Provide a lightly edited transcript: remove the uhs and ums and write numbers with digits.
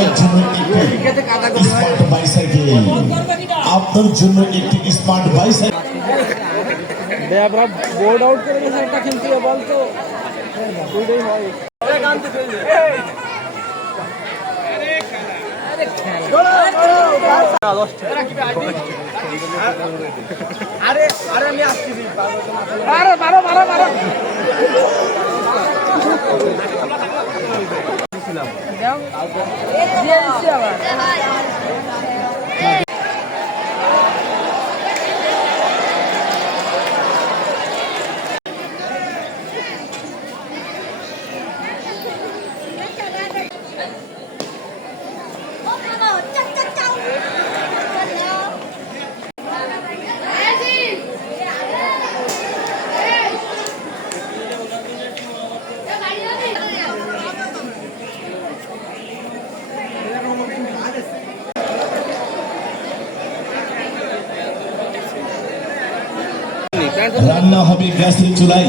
আপনার জন্য একটি স্মার্ট বাইসাইকেল, আপনার জন্য একটি স্মার্ট বাইসাইকেল। আমরা বোর্ড আউট করে গেছে একটা খেলতে বল তো দুটোই হয়। আরে আরে আমি আসছি আরে মারো মারো মারো রান্না হবে গ্যাসের চুলায়।